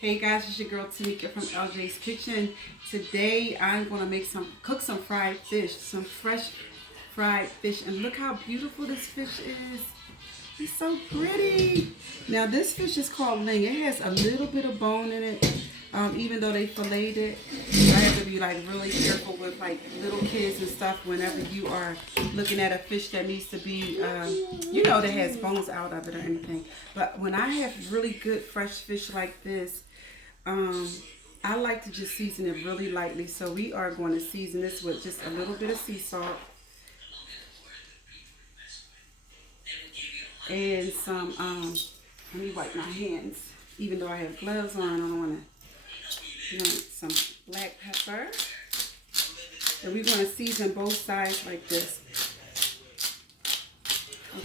Hey guys, it's your girl Tamika from LJ's Kitchen. Today I'm gonna cook some fried fish, some fresh fried fish, and look how beautiful this fish is. It's so pretty. Now this fish is called Ling. It has a little bit of bone in it, even though they filleted it. I have to be like really careful with like little kids and stuff whenever you are looking at a fish that needs to be, that has bones out of it or anything. But when I have really good fresh fish like this, I like to just season it really lightly. So we are going to season this with just a little bit of sea salt and some, let me wipe my hands. Even though I have gloves on, I don't want some black pepper. And we're going to season both sides like this.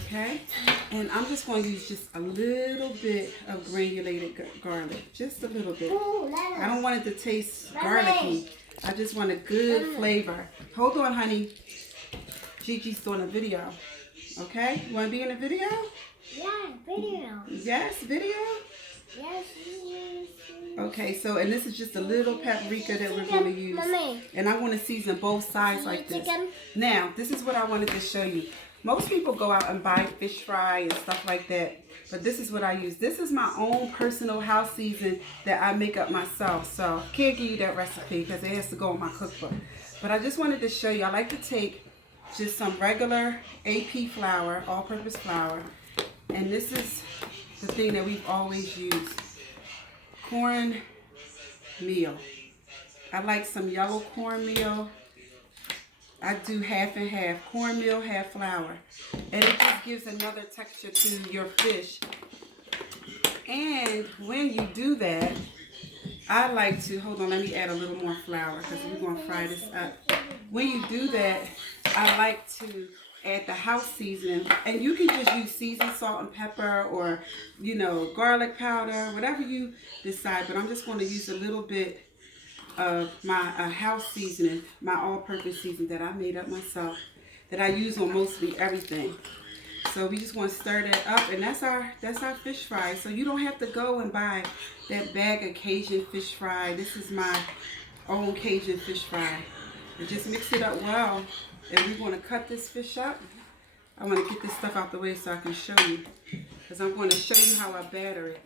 Okay? And I'm just going to use just a little bit of granulated garlic. Just a little bit. I don't want it to taste garlicky. I just want a good flavor. Hold on, honey. Gigi's doing a video. Okay? You want to be in a video? Yeah, video. Yes, video? Yes. Okay, so, and this is just a little paprika that we're going to use. And I want to season both sides like this. Now, this is what I wanted to show you. Most people go out and buy fish fry and stuff like that. But this is what I use. This is my own personal house season that I make up myself. So, can't give you that recipe because it has to go in my cookbook. But I just wanted to show you. I like to take just some regular AP flour, all-purpose flour. And this is the thing that we've always used. Corn meal. I like some yellow cornmeal. I do half and half. Cornmeal, half flour. And it just gives another texture to your fish. And when you do that, I like to, hold on, let me add a little more flour because we're going to fry this up. When you do that, I like to add the house seasoning. And you can just use seasoned salt and pepper or, garlic powder, whatever you decide. But I'm just going to use a little bit of my house seasoning, my all-purpose seasoning that I made up myself, that I use on mostly everything. So we just want to stir that up, and that's our fish fry. So you don't have to go and buy that bag of Cajun fish fry. This is my own Cajun fish fry. And just mix it up well, and we're going to cut this fish up. I want to get this stuff out the way so I can show you, because I'm going to show you how I batter it.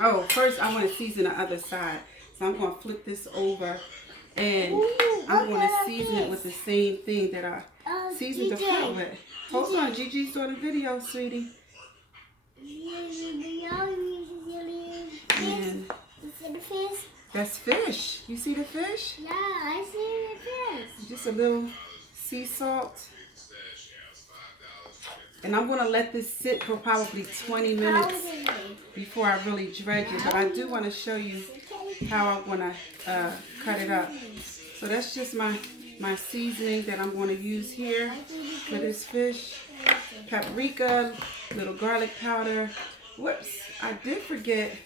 Oh, first I want to season the other side. So I'm going to flip this over, and I'm going to season it with the same thing that I seasoned the front with. Hold on, Gigi's doing a video, sweetie. And that's fish. You see the fish? Yeah, I see the fish. Just a little sea salt. And I'm going to let this sit for probably 20 minutes before I really dredge it. But I do want to show you how I'm going to cut it up. So that's just my seasoning that I'm going to use here for this fish. Paprika, little garlic powder. Whoops, I did forget.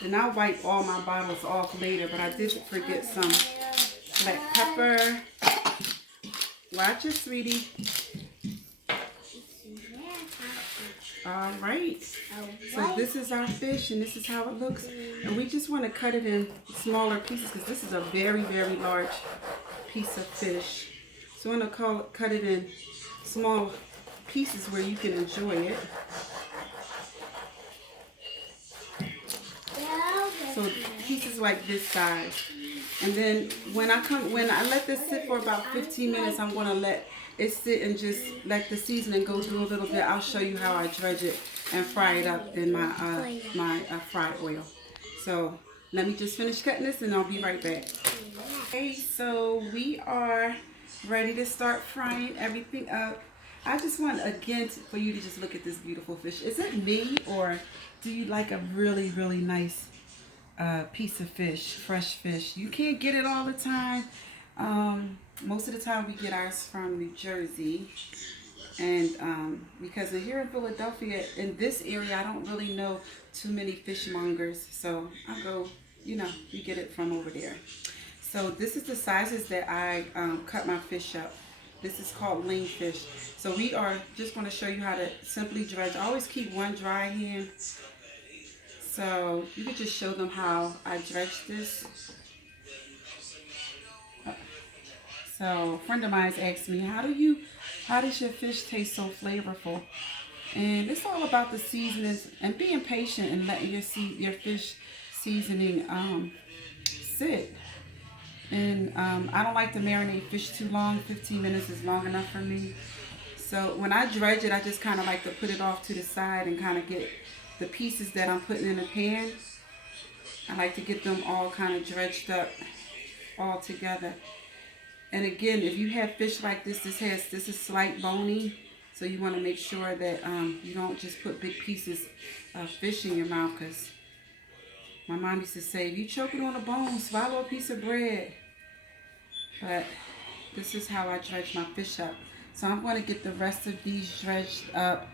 And I'll wipe all my bottles off later, but I did forget some black pepper. Watch it, sweetie. All right, so this is our fish, and this is how it looks. And we just want to cut it in smaller pieces because this is a very, very large piece of fish. So I'm going to cut it in small pieces where you can enjoy it. So pieces like this size. And then when I let this sit for about 15 minutes, I'm going to let it sit and just let the seasoning go through a little bit. I'll show you how I dredge it and fry it up in my fried oil. So let me just finish cutting this and I'll be right back. Okay, so we are ready to start frying everything up. I just want again for you to just look at this beautiful fish. Is it me, or do you like a really, really nice piece of fish, fresh fish? You can't get it all the time. Most of the time we get ours from New Jersey, and because here in Philadelphia, in this area, I don't really know too many fishmongers, so I go, you get it from over there. So this is the sizes that I cut my fish up. This is called Ling fish. So we are just going to show you how to simply dredge. I always keep one dry hand So you could just show them how I dredge this. So a friend of mine asked me, how does your fish taste so flavorful? And it's all about the seasonings and being patient and letting your fish seasoning sit. And I don't like to marinate fish too long. 15 minutes is long enough for me. So when I dredge it, I just kind of like to put it off to the side and kind of get the pieces that I'm putting in the pan. I like to get them all kind of dredged up all together. And again, if you have fish like this, this is slight bony, so you want to make sure that you don't just put big pieces of fish in your mouth, because my mom used to say, if you choking on a bone, swallow a piece of bread. But this is how I dredge my fish up. So I'm going to get the rest of these dredged up,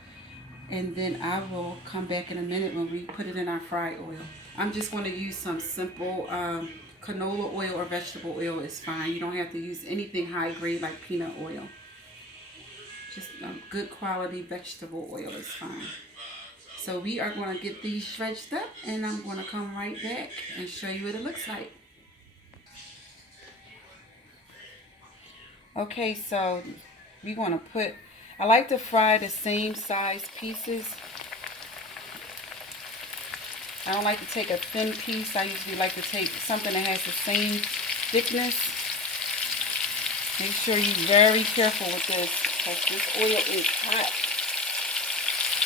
and then I will come back in a minute when we put it in our fry oil. I'm just going to use some simple canola oil or vegetable oil is fine. You don't have to use anything high grade like peanut oil. Just good quality vegetable oil is fine. So we are going to get these dredged up, and I'm going to come right back and show you what it looks like. Okay, so we're going to put, I like to fry the same size pieces. I don't like to take a thin piece. I usually like to take something that has the same thickness. Make sure you're very careful with this, because this oil is hot.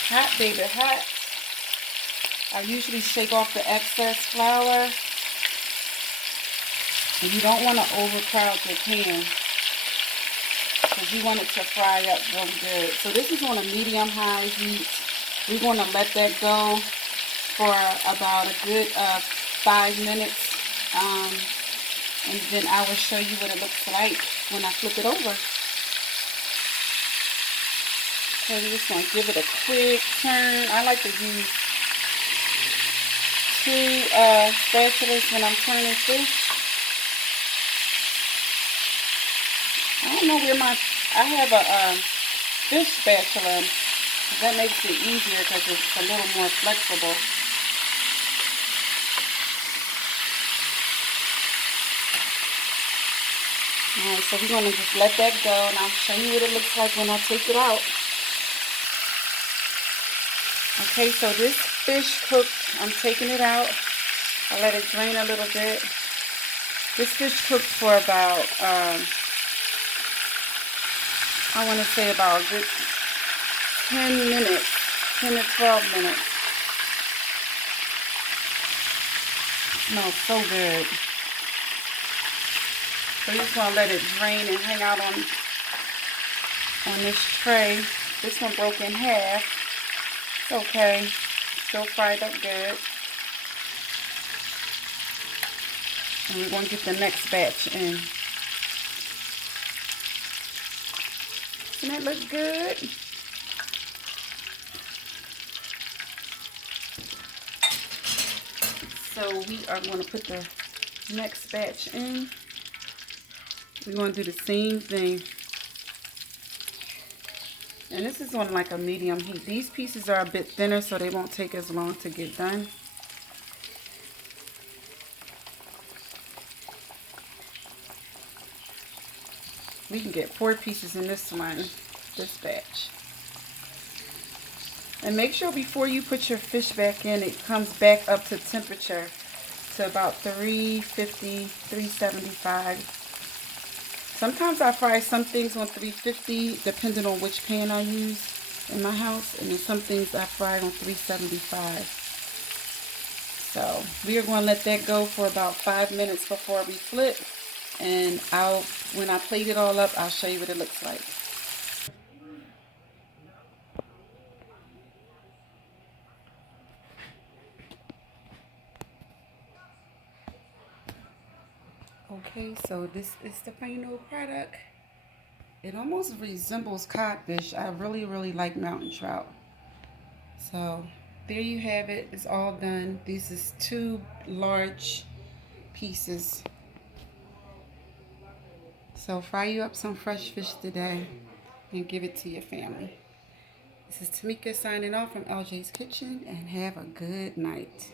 Hot, baby, hot. I usually shake off the excess flour. And you don't want to overcrowd your pan, because you want it to fry up really good. So this is on a medium-high heat. We're going to let that go for about a good 5 minutes, and then I will show you what it looks like when I flip it over. Okay, we're just going to give it a quick turn. I like to use 2 spatulas when I'm turning fish. I don't know where I have a fish spatula. That makes it easier because it's a little more flexible. Alright, so we're going to just let that go, and I'll show you what it looks like when I take it out. Okay, so this fish cooked. I'm taking it out. I let it drain a little bit. This fish cooked for about, I want to say about a good 10 minutes, 10 to 12 minutes. It smells so good. So you're just going to let it drain and hang out on this tray. This one broke in half. It's okay. Still fried up good. And we're going to get the next batch in. Doesn't that look good? So we are going to put the next batch in. We're going to do the same thing. And this is on like a medium heat. These pieces are a bit thinner, so they won't take as long to get done. We can get 4 pieces in this one, this batch. And make sure before you put your fish back in, it comes back up to temperature to about 350, 375. Sometimes I fry some things on 350, depending on which pan I use in my house. And then some things I fry on 375. So we are going to let that go for about 5 minutes before we flip. And when I plate it all up, I'll show you what it looks like. Okay, so this is the final product. It almost resembles codfish. I really, really like mountain trout. So there you have it. It's all done. This is 2 large pieces. So fry you up some fresh fish today and give it to your family. This is Tamika signing off from LJ's Kitchen, and have a good night.